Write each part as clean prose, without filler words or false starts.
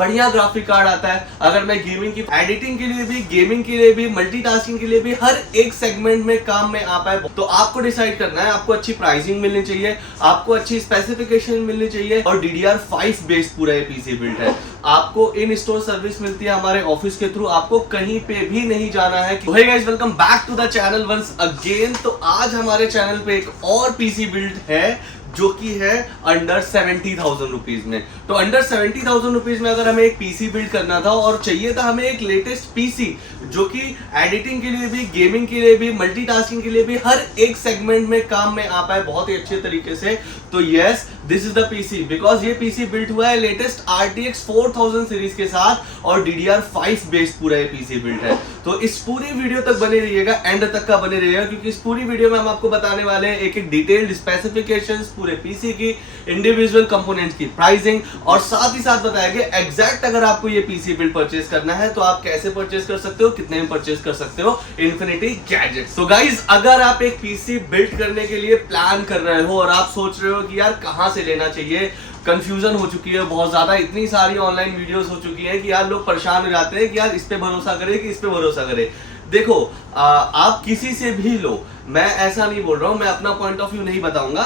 बढ़िया graphic card आता है। अगर मैं गेमिंग की एडिटिंग के लिए भी, गेमिंग के लिए भी, मल्टीटास्किंग के लिए भी, हर एक सेगमेंट में काम में आ पाए, तो आपको डिसाइड करना है। आपको अच्छी प्राइसिंग मिलनी चाहिए, आपको अच्छी स्पेसिफिकेशन मिलनी चाहिए, और DDR5 बेस्ड पूरा ये पीसी बिल्ड है। आपको इन स्टोर सर्विस मिलती है हमारे ऑफिस के थ्रू, आपको कहीं पे भी नहीं जाना है। Hey guys, welcome back to the channel once again. तो आज हमारे चैनल पे एक और पीसी बिल्ड है जो कि है अंडर 70,000 रुपीज में। तो अंडर 70,000 रुपीज में अगर हमें एक पीसी बिल्ड करना था और चाहिए था हमें एक लेटेस्ट पीसी जो कि एडिटिंग के लिए भी, गेमिंग के लिए भी, मल्टीटास्किंग के लिए भी, हर एक सेगमेंट में काम में आ पाए बहुत ही अच्छे तरीके से, तो yes, this is the PC. Because ये पीसी बिल्ड हुआ है लेटेस्ट RTX 4000 सीरीज के साथ और DDR5 बेस्ड पूरा ये पीसी बिल्ड है। तो इस पूरी वीडियो तक बने रहिएगा, एंड तक का बने रहिएगा, क्योंकि इस पूरी वीडियो में हम आपको बताने वाले हैं एक एक डिटेल्ड स्पेसिफिकेशंस पूरे पीसी की, इंडिविजुअल कंपोनेंट्स की प्राइसिंग, और साथ ही साथ बताएंगे एग्जैक्ट अगर आपको ये पीसी बिल्ड परचेज करना है तो आप कैसे परचेज कर सकते हो, कितने में परचेज कर सकते हो इन्फिनिटी गैजेट्स। सो गाइस, अगर आप एक पीसी बिल्ड करने के लिए प्लान कर रहे हो और आप सोच रहे हो कि यार कहां से लेना चाहिए, कंफ्यूजन हो चुकी है बहुत ज्यादा, इतनी सारी ऑनलाइन वीडियोस हो चुकी हैं कि यार लोग परेशान हो जाते हैं कि यार इस पे भरोसा करें कि इस पे भरोसा करें। देखो, आप किसी से भी लो, मैं ऐसा नहीं बोल रहा हूं, मैं अपना पॉइंट ऑफ व्यू नहीं बताऊंगा,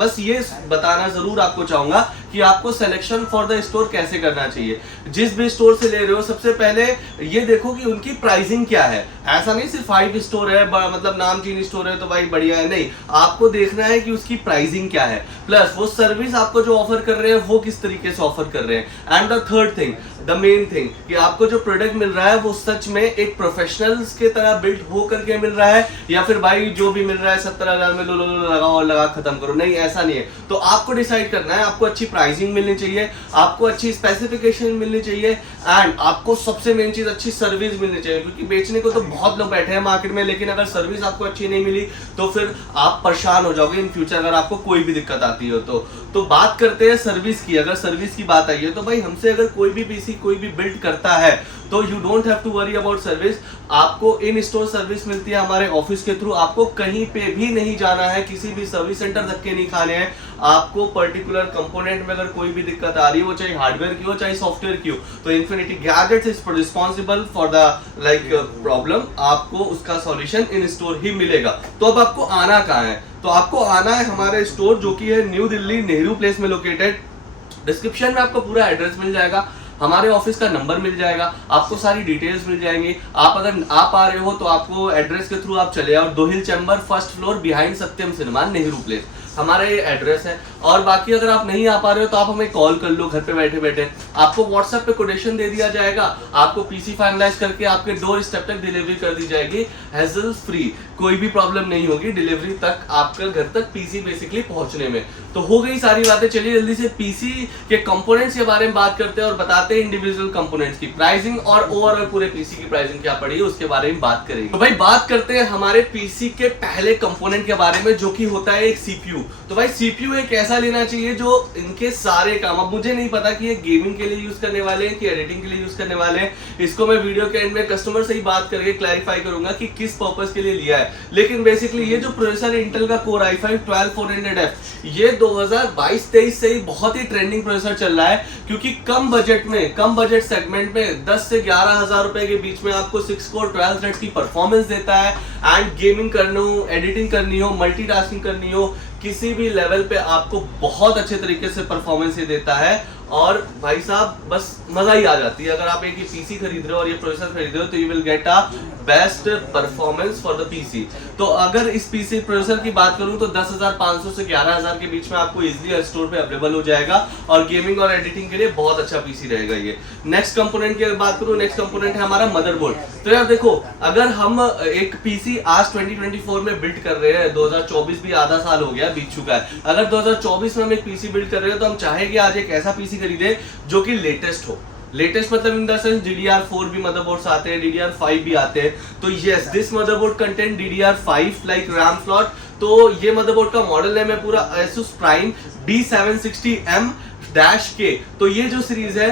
बस ये बताना जरूर आपको चाहूंगा कि आपको सिलेक्शन फॉर द स्टोर कैसे करना चाहिए। जिस भी स्टोर से ले रहे हो, सबसे पहले ये देखो कि उनकी प्राइसिंग क्या है। ऐसा नहीं सिर्फ 5 स्टोर है, मतलब नामचीन स्टोर है तो भाई बढ़िया है, नहीं, आपको देखना है कि उसकी प्राइसिंग क्या है, प्लस वो सर्विस आपको जो ऑफर कर रहे हैं वो किस तरीके से ऑफर कर रहे हैं। And the third thing, the main thing, कि आपको जो प्रोडक्ट मिल रहा है वो सच में एक प्रोफेशनल्स के तरह बिल्ड हो करके मिल रहा है, या फिर भाई जो भी मिल रहा है 70,000 में लो लगाओ और लगा खत्म करो, नहीं, ऐसा नहीं है। तो आपको डिसाइड करना है, आपको अच्छी प्राइसिंग मिलनी चाहिए, आपको अच्छी स्पेसिफिकेशन मिलनी चाहिए, एंड आपको सबसे मेन चीज अच्छी सर्विस मिलनी चाहिए। क्योंकि बेचने को तो बहुत लोग बैठे हैं मार्केट में, लेकिन अगर सर्विस आपको अच्छी नहीं मिली तो फिर आप परेशान हो जाओगे इन फ्यूचर अगर आपको कोई भी दिक्कत आती हो तो बात करते हैं सर्विस की। अगर सर्विस की बात आई है तो भाई हमसे अगर कोई भी पीसी कोई भी बिल्ड करता है तो you don't have to worry about service. आपको इन स्टोर सर्विस मिलती है हमारे ऑफिस के थ्रू, आपको कहीं पे भी नहीं जाना है, किसी भी सर्विस सेंटर धक्के नहीं खाने हैं। आपको पर्टिकुलर कंपोनेंट में अगर कोई भी दिक्कत आ रही है, वो चाहे हार्डवेयर की हो चाहे सॉफ्टवेयर की हो, तो infinity gadgets is responsible for the problem. आपको उसका सॉल्यूशन इन स्टोर ही मिलेगा। तो अब आपको आना कहाँ है? तो आपको आना है हमारे स्टोर जो कि है न्यू दिल्ली नेहरू प्लेस में लोकेटेड। डिस्क्रिप्शन में आपको पूरा एड्रेस मिल जाएगा, हमारे ऑफिस का नंबर मिल जाएगा, आपको सारी डिटेल्स मिल जाएंगी। आप अगर आप आ रहे हो तो आपको एड्रेस के थ्रू आप चले आओ, दोहिल चैम्बर, फर्स्ट फ्लोर, बिहाइंड सत्यम सिनेमा, नेहरू प्लेस, हमारा ये एड्रेस है। और बाकी अगर आप नहीं आ पा रहे हो तो आप हमें कॉल कर लो घर पे बैठे बैठे, आपको व्हाट्सएप पे कोटेशन दे दिया जाएगा, आपको पीसी फाइनलाइज करके आपके डोर स्टेप तक डिलीवरी कर दी जाएगी, हैसल फ्री, कोई भी प्रॉब्लम नहीं होगी डिलीवरी तक, आपका घर तक पीसी बेसिकली पहुंचने में। तो हो गई सारी बातें, चलिए जल्दी से पीसी के कंपोनेंट्स के बारे में बात करते हैं और बताते हैं इंडिविजुअल कंपोनेंट्स की प्राइसिंग और ओवरऑल पूरे पीसी की प्राइसिंग क्या पड़ी है उसके बारे में बात करेंगे। तो भाई बात करते हैं हमारे पीसी के पहले कंपोनेंट के बारे में, जो कि होता है एक सीपीयू। तो भाई सीपीयू एक ऐसा लेना चाहिए जो इनके सारे काम, अब मुझे नहीं पता कि ये गेमिंग के लिए यूज करने वाले हैं कि एडिटिंग के लिए यूज करने वाले हैं, इसको मैं वीडियो के एंड में कस्टमर से ही बात करके क्लैरिफाई करूंगा कि किस पर्पस के लिए लिया है। लेकिन बेसिकली ये जो प्रोसेसर है इंटेल का कोर i5 12400F, ये 2022-23 से ही बहुत ही ट्रेंडिंग प्रोसेसर चल रहा है, क्योंकि कम बजट में, कम बजट सेगमेंट में 10 से 11,000 रुपए के बीच में आपको 6 कोर 12 थ्रेड की परफॉर्मेंस देता है। एंड गेमिंग करनी हो, एडिटिंग करनी हो, मल्टीटास्किंग करनी हो, किसी भी लेवल पे आपको बहुत अच्छे तरीके से परफॉर्मेंस ये देता है। और भाई साहब बस मजा ही आ जाती है। अगर आप एक पीसी खरीद रहे हो और ये प्रोसेसर खरीद रहे हो तो you will get a best performance for the PC. तो अगर इस पीसी प्रोसेसर की बात करूं तो 10,500 से 11,000 के बीच में आपको इजीली स्टोर पे अवेलेबल हो जाएगा, और गेमिंग और एडिटिंग के लिए बहुत अच्छा पीसी रहेगा ये। नेक्स्ट कंपोनेंट की बात करूं, नेक्स्ट कंपोनेंट है हमारा मदरबोर्ड। तो यार देखो, अगर हम एक पीसी आज 2024 में बिल्ड कर रहे हैं, 2024 भी आधा साल हो गया, बीत चुका है, अगर 2024 में हम एक पीसी बिल्ड कर रहे हैं तो हम चाहेंगे आज एक ऐसा पीसी खरीदे जो कि लेटेस्ट हो। लेटेस्ट मतलब इन द सेंस DDR4 भी मदरबोर्ड्स आते हैं, DDR5 भी आते हैं। तो yes, this motherboard content DDR5 like RAM slot. तो ये मदरबोर्ड का मॉडल नेम है पूरा Asus Prime B760M-K। तो ये जो सीरीज है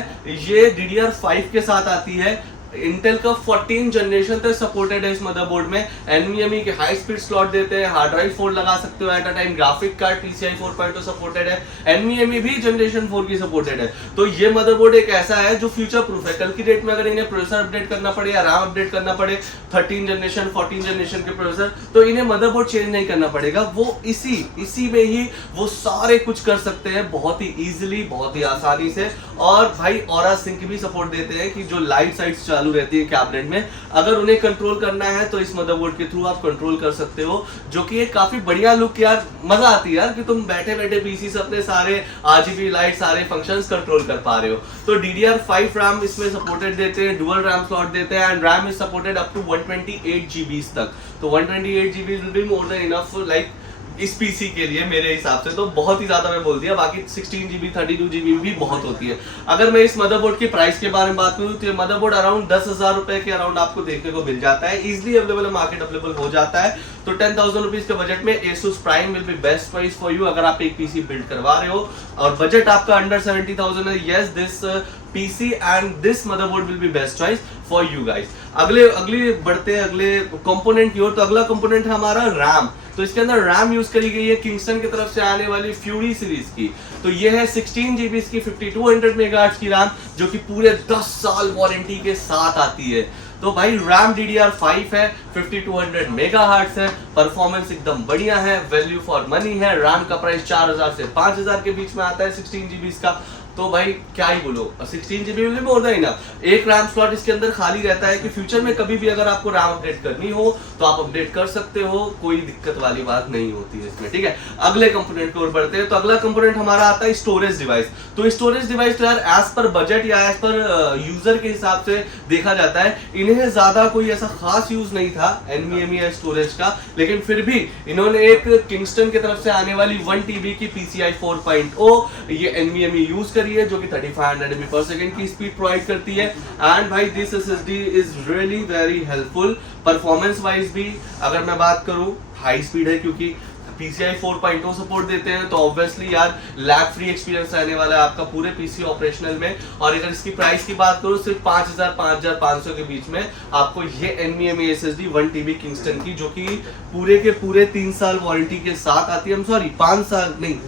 ये DDR5 के साथ आती है, इंटेल का 14 जनरेशन तक सपोर्टेड है इस मदरबोर्ड में। एनवीएमई के हाई स्पीड स्लॉट देते हैं, हार्ड ड्राइव 4 लगा सकते हो at a time, graphic card PCI 4.0 supported है, एनवीएमई भी जनरेशन 4 की सपोर्टेड है। तो ये मदरबोर्ड एक ऐसा है जो फ्यूचर प्रूफ है। कल की डेट में अगर इन्हें प्रोसेसर अपडेट करना पड़े या रैम अपडेट करना पड़े 13 जनरेशन 14 जनरेशन के प्रोसेसर, तो इन्हें मदरबोर्ड चेंज नहीं करना पड़ेगा, वो इसी में ही वो सारे कुछ कर सकते हैं बहुत ही इजीली, बहुत ही आसानी से। और भाई ऑरा सिंक भी सपोर्ट देते हैं कि जो लाइट साइट्स चालू रहती है कैबिनेट में, अगर उन्हें कंट्रोल करना है तो इस मदरबोर्ड के थ्रू आप कंट्रोल कर सकते हो, जो कि एक काफी बढ़िया लुक, यार मजा आती है यार कि तुम बैठे बैठे पीसी से अपने सारे RGB लाइट सारे फंक्शंस कंट्रोल कर पा रहे हो। तो DDR5 रैम इसमें सपोर्टेड देते हैं, डुअल रैम स्लॉट देते हैं, and RAM is supported up to 128 GB तक। तो 128 GB will be more than enough like इस पीसी के लिए मेरे हिसाब से, तो बहुत ही ज्यादा मैं बोल दिया। बाकी 16 GB 32 GB भी बहुत होती है। अगर मैं इस मदरबोर्ड की प्राइस के बारे में बात करूं तो ये मदरबोर्ड अराउंड 10,000 रुपए के अराउंड आपको देखने को मिल जाता है, इजिली अवेलेबल है, मार्केट अवेलेबल हो जाता है। तो 10,000 रुपीज के बजट में Asus Prime will be best choice for you अगर आप एक पीसी बिल्ड करवा रहे हो और बजट आपका अंडर 70,000 है। Yes, this PC and this motherboard will be best choice for you guys। अगले बढ़ते हैं अगले कंपोनेंट की ओर। तो अगला कंपोनेंट है हमारा रैम। तो इसके अंदर रैम यूज करी गई है किंगस्टन की तरफ से आने वाली फ्यूरी सीरीज की। तो ये है 16 GB की 5200 मेगाहर्ट्ज की रैम, जो कि पूरे 10 साल वारंटी के साथ आती है। तो भाई रैम DDR5 है, 5200 मेगाहर्ट्ज है, परफॉर्मेंस एकदम बढ़िया है, वैल्यू फॉर मनी है। रैम का प्राइस 4000 से 5000 के बीच में आता है 16 GB का। तो भाई क्या ही बोलो, 16 GB में मोर देन इनफ। एक रैम स्लॉट इसके अंदर खाली रहता है कि फ्यूचर में कभी भी अगर आपको रैम अपडेट करनी हो तो आप अपडेट कर सकते हो, कोई दिक्कत वाली बात नहीं होती है इसमें, ठीक है। अगले कंपोनेंट की ओर बढ़ते हैं। तो अगला कंपोनेंट हमारा आता है स्टोरेज डिवाइस। तो स्टोरेज डिवाइस तो यार एज पर बजट या एज पर यूजर के हिसाब से देखा जाता है, इन्हें ज्यादा कोई ऐसा खास यूज नहीं था NVMe या स्टोरेज का, लेकिन फिर भी इन्होंने एक किंगस्टन की तरफ से आने वाली 1 TB की PCI 4.0 ये NVMe यूज है, जो कि 3500 MB/s की स्पीड प्रोवाइड करती है। एंड भाई this SSD is really very helpful. Performance wise भी अगर मैं बात करूं, हाई स्पीड है क्योंकि PCI 4.0 सपोर्ट देते हैं, तो ऑब्वियसली यार लैग फ्री एक्सपीरियंस रहने वाला है आपका पूरे पीसी ऑपरेशनल में। और अगर इसकी प्राइस की बात करूं सिर्फ 5000-5500 के बीच में आपको ये NVMe SSD 1 TB किंगस्टन की, जो कि पूरे के पूरे 3 साल वारंटी के साथ आती है। 5 साल नहीं,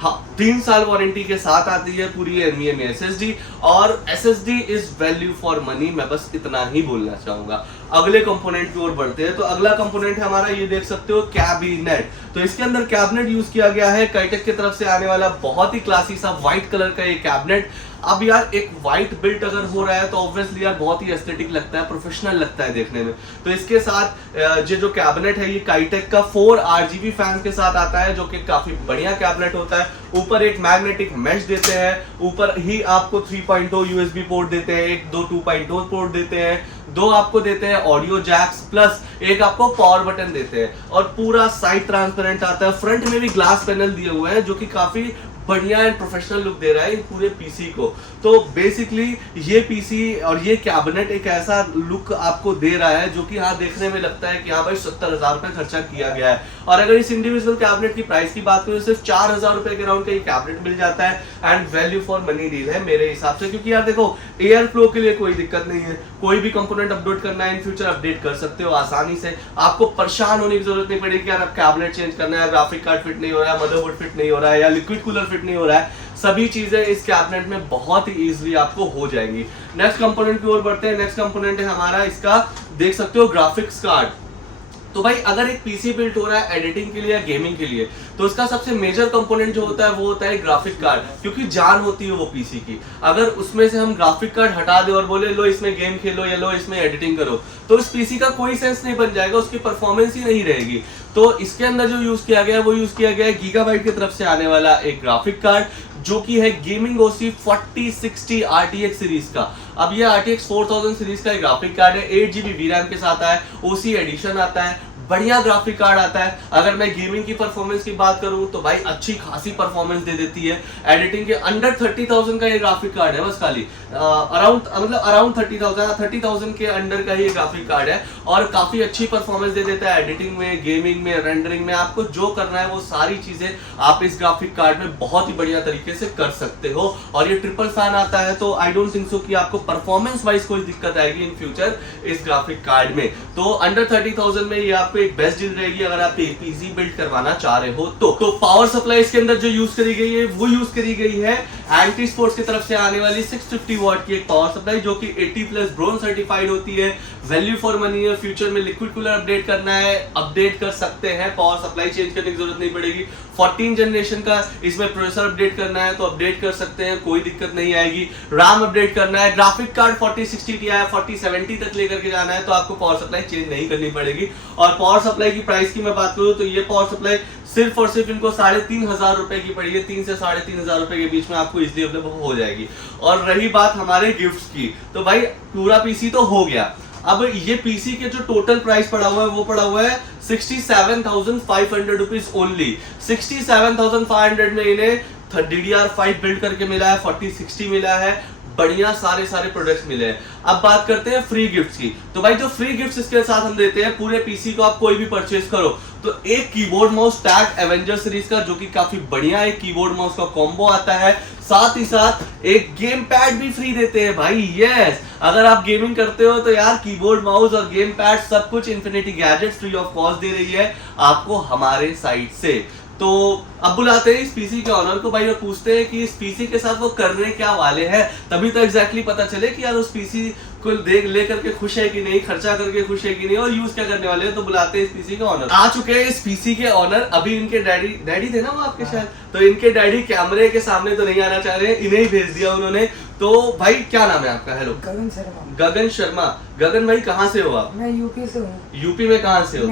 हाँ 3 साल वारंटी के साथ आती है पूरी NVMe SSD। और SSD is value for money, मैं बस इतना ही बोलना चाहूंगा। अगले कंपोनेंट की ओर बढ़ते हैं। तो अगला कंपोनेंट है हमारा, ये देख सकते हो, कैबिनेट। तो इसके अंदर कैबिनेट यूज किया गया है काइटेक की तरफ से आने वाला बहुत ही क्लासी सा व्हाइट कलर का ये कैबिनेट। अब यार एक व्हाइट बिल्ट अगर हो रहा है तो ऑब्वियसली यार बहुत ही एस्थेटिक लगता है, प्रोफेशनल लगता है देखने में। तो इसके साथ ये जो कैबिनेट है ये काइटेक का 4 RGB फैन के साथ आता है, जो कि काफी बढ़िया कैबिनेट होता है। ऊपर एक मैग्नेटिक मेश देते हैं, ऊपर ही आपको 3.0 USB पोर्ट देते हैं, एक 2.0 पोर्ट देते हैं, 2 आपको देते हैं ऑडियो जैक्स, प्लस एक आपको पावर बटन देते हैं, और पूरा साइड ट्रांसपेरेंट आता है। फ्रंट में भी ग्लास पैनल दिए हुए हैं, जो कि काफी बढ़िया एंड प्रोफेशनल लुक दे रहा है पूरे पीसी को। तो बेसिकली ये पीसी और ये कैबिनेट एक ऐसा लुक आपको दे रहा है जो कि हाँ देखने में लगता है कि हाँ भाई 70,000 रुपए खर्चा किया गया है। और अगर इस इंडिविजुअल कैबिनेट की प्राइस की बात करें, सिर्फ 4,000 रुपए के राउंड का ये कैबिनेट मिल जाता है, and value for money deal है मेरे हिसाब से। क्योंकि यार देखो, एयर फ्लो के लिए कोई दिक्कत नहीं है, कोई भी कंपोनेंट अपडेट करना है इन फ्यूचर अपडेट कर सकते हो आसानी से। आपको परेशान होने की जरूरत नहीं पड़ेगी यार अब कैबिनेट चेंज करना है, ग्राफिक कार्ड फिट नहीं हो रहा है, मदरबोर्ड फिट नहीं हो रहा है, या लिक्विड कूलर फिट नहीं हो रहा है। सभी चीजें इस कैबिनेट में बहुत ही इजीली आपको हो जाएंगी। नेक्स्ट कंपोनेंट की ओर बढ़ते हैं। नेक्स्ट कंपोनेंट है हमारा, इसका देख सकते हो, ग्राफिक्स कार्ड। तो भाई अगर एक पीसी बिल्ड हो रहा है एडिटिंग के लिए या गेमिंग के लिए, तो उसका सबसे मेजर कंपोनेंट जो होता है वो होता है ग्राफिक कार्ड, क्योंकि जान होती है वो पीसी की। अगर उसमें से हम ग्राफिक कार्ड हटा दे और बोले लो इसमें गेम खेलो या लो इसमें एडिटिंग करो, तो इस पीसी का कोई सेंस नहीं बन जाएगा, उसकी परफॉर्मेंस ही नहीं रहेगी। तो इसके अंदर जो यूज किया गया है वो यूज किया गया है गीगाबाइट की तरफ से आने वाला एक ग्राफिक कार्ड, जो कि है गेमिंग OC 4060 RTX सीरीज का। अब ये RTX 4000 सीरीज का ग्राफिक कार्ड है, 8 GB VRAM के साथ है, OC एडिशन आता है, बढ़िया ग्राफिक कार्ड आता है। अगर मैं गेमिंग की परफॉर्मेंस की बात करूं तो भाई अच्छी खासी परफॉर्मेंस दे देती है। एडिटिंग के अंडर 30,000 का ये ग्राफिक कार्ड है, बस खाली अराउंड 30,000 के अंडर का ये ग्राफिक कार्ड है और काफी अच्छी परफॉर्मेंस दे देता है एडिटिंग में, गेमिंग में, रेंडरिंग में। आपको जो करना है वो सारी चीजें आप इस ग्राफिक कार्ड में बहुत ही बढ़िया तरीके से कर सकते हो। और ये ट्रिपल फैन आता है तो आई डोंट थिंक सो कि आपको परफॉर्मेंस वाइज कोई दिक्कत आएगी इन फ्यूचर इस ग्राफिक कार्ड में। तो अंडर 30,000 में ये आपको एक बेस्ट डील रहेगी अगर आप पीसी बिल्ड करवाना चाह रहे हो तो पावर सप्लाई इसके अंदर जो यूज करी गई है वो यूज करी गई है एंटी स्पोर्ट्स की तरफ से आने वाली 650 वॉट की एक पावर सप्लाई जो कि 80+ ब्रोंज सर्टिफाइड होती है। वैल्यू फॉर मनी है। फ्यूचर में लिक्विड कूलर अपडेट करना है, अपडेट कर सकते हैं, पावर सप्लाई चेंज करने की जरूरत नहीं पड़ेगी। 14 जनरेशन का इसमें प्रोसेसर अपडेट करना है तो अपडेट कर सकते हैं, कोई दिक्कत नहीं आएगी। रैम अपडेट करना है, ग्राफिक कार्ड 4060 Ti 4070 तक लेकर के जाना है तो आपको पावर सप्लाई चेंज नहीं करनी पड़ेगी। और पावर सप्लाई की प्राइस की मैं बात करूं तो ये पावर सप्लाई सिर्फ और सिर्फ इनको 3,500 रुपए की पड़ी है। 3 से 3,500 रुपए के बीच में आपको इजिली अवेलेबल हो जाएगी। और रही बात हमारे गिफ्ट्स की तो भाई पूरा पीसी तो हो गया। अब ये पीसी के जो टोटल प्राइस पड़ा हुआ है वो पड़ा हुआ है 67,500 रुपीज ओनली। 67,500 में इन्हें DDR5 बिल्ड करके मिला है, 4060 मिला है, बढ़िया सारे प्रोडक्ट्स मिले हैं। अब बात करते हैं फ्री गिफ्ट्स की। तो भाई जो फ्री गिफ्ट्स इसके साथ हम देते हैं, पूरे पीसी को आप कोई भी परचेज करो तो एक keyboard mouse tag Avenger series का जो कि काफी बढ़िया एक कीबोर्ड माउस का कॉम्बो आता है, साथ ही साथ एक गेम पैड भी फ्री देते हैं भाई। यस, अगर आप गेमिंग करते हो तो यार कीबोर्ड माउस और गेम पैड सब कुछ infinity gadgets free of cost दे रही है आपको हमारे साइड से। तो अब बुलाते हैं इस पीसी के ऑनर को भाई और पूछते हैं कि इस पीसी के साथ वो करने क्या वाले हैं, तभी तो एग्जैक्टली पता चले कि यार उस पीसी को देख लेकर के खुश है कि नहीं, खर्चा करके खुश है कि नहीं और यूज क्या करने वाले हैं। तो बुलाते हैं इस पीसी के ऑनर। आ चुके हैं इस पीसी के ऑनर। अभी इनके डैडी थे ना वो आपके शायद, तो इनके डैडी कैमरे के सामने तो नहीं आना चाह रहे हैं, इन्हें ही भेज दिया उन्होंने। तो भाई क्या नाम है आपका? हेलो, गगन शर्मा। गगन शर्मा। गगन भाई कहाँ से हो आप? मैं यूपी से हूँ। यूपी में कहाँ से हो?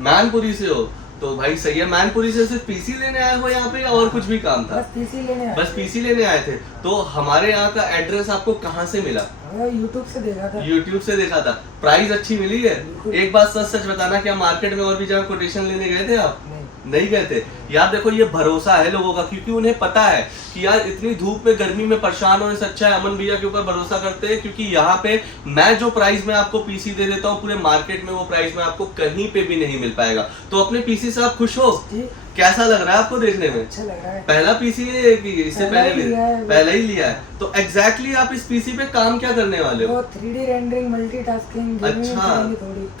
मैनपुरी से हो। तो भाई सही है। मैनपुरी से सिर्फ पीसी लेने आए हो यहाँ पे या और कुछ भी काम था? बस पीसी लेने आए थे। तो हमारे यहाँ का एड्रेस आपको कहाँ से मिला? यूट्यूब से देखा था। यूट्यूब से देखा था। प्राइस अच्छी मिली है? एक बात सच बताना, क्या मार्केट में और भी जगह कोटेशन लेने गए थे आप? नहीं गए थे यार। देखो ये भरोसा है लोगों का, क्योंकि उन्हें पता है कि यार इतनी धूप में गर्मी में परेशान होने से अच्छा है अमन भैया के ऊपर भरोसा करते हैं। क्योंकि यहाँ पे मैं जो प्राइस में आपको पीसी दे देता हूँ पूरे मार्केट में वो प्राइस में आपको कहीं पे भी नहीं मिल पाएगा। तो अपने पीसी से आप खुश हो? कैसा लग रहा है आपको देखने में? अच्छा लग रहा है। पहला पीसी है कि इससे पहले ही लिया है? तो एग्जैक्टली आप इस पीसी पे काम क्या करने वाले हो? 3D rendering, multitasking. अच्छा,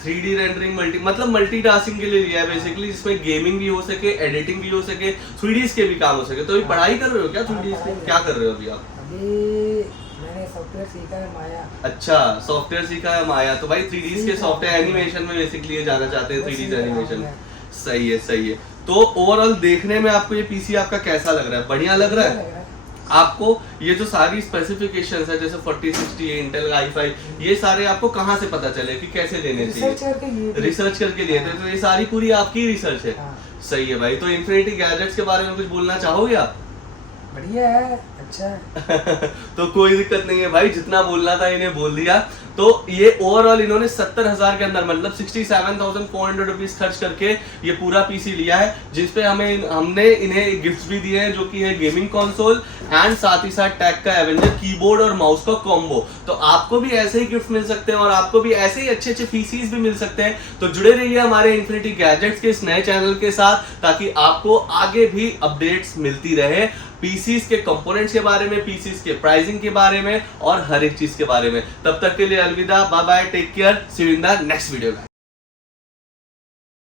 3D रेंडरिंग मतलब मल्टीटास्किंग के लिए लिया है बेसिकली, जिसमें गेमिंग भी हो सके, एडिटिंग भी हो सके, 3D के भी काम हो सके। तो अभी पढ़ाई कर रहे हो क्या? 3D के क्या कर रहे हो अभी आप? मैंने सॉफ्टवेयर सीखा है माया। अच्छा, सॉफ्टवेयर सीखा है माया। तो भाई 3D के सॉफ्टवेयर एनिमेशन में बेसिकली जाना चाहते हैं, 3D एनिमेशन। सही है। तो ओवरऑल देखने में आपको ये पीसी आपका कैसा लग रहा है? बढ़िया लग रहा है आपको? ये जो सारी स्पेसिफिकेशंस है जैसे 4060 इंटेल i5, ये सारे आपको कहाँ से पता चले कि कैसे लेने चाहिए? रिसर्च करके लिए थे। तो ये सारी पूरी आपकी रिसर्च है। सही है भाई। तो इन्फिनिटी गैजेट्स के बारे में कुछ बोलना चाहोगे आप? बढ़िया है, अच्छा है। तो कोई दिक्कत नहीं है भाई, जितना बोलना था इन्हें बोल दिया। तो ये ओवरऑल इन्होंने 70,000 के अंदर मतलब 67,400 रुपीज खर्च करके ये पूरा पीसी लिया है, जिसपे हमने इन्हें गिफ्ट्स भी दिए हैं जो कि है गेमिंग कंसोल एंड साथ ही साथ टैग का एवेंजर कीबोर्ड और माउस का कॉम्बो। तो आपको भी ऐसे ही गिफ्ट मिल सकते हैं और आपको भी ऐसे ही अच्छे पीसीज भी मिल सकते हैं। तो जुड़े रहिए हमारे इन्फिनिटी गैजेट्स के इस नए चैनल के साथ, ताकि आपको आगे भी अपडेट्स मिलती रहे पीसीज के कंपोनेंट्स के बारे में, पीसीज के प्राइसिंग के बारे में और हर एक चीज के बारे में। तब तक के लिए अलविदा, bye bye, take care, see you in the next video.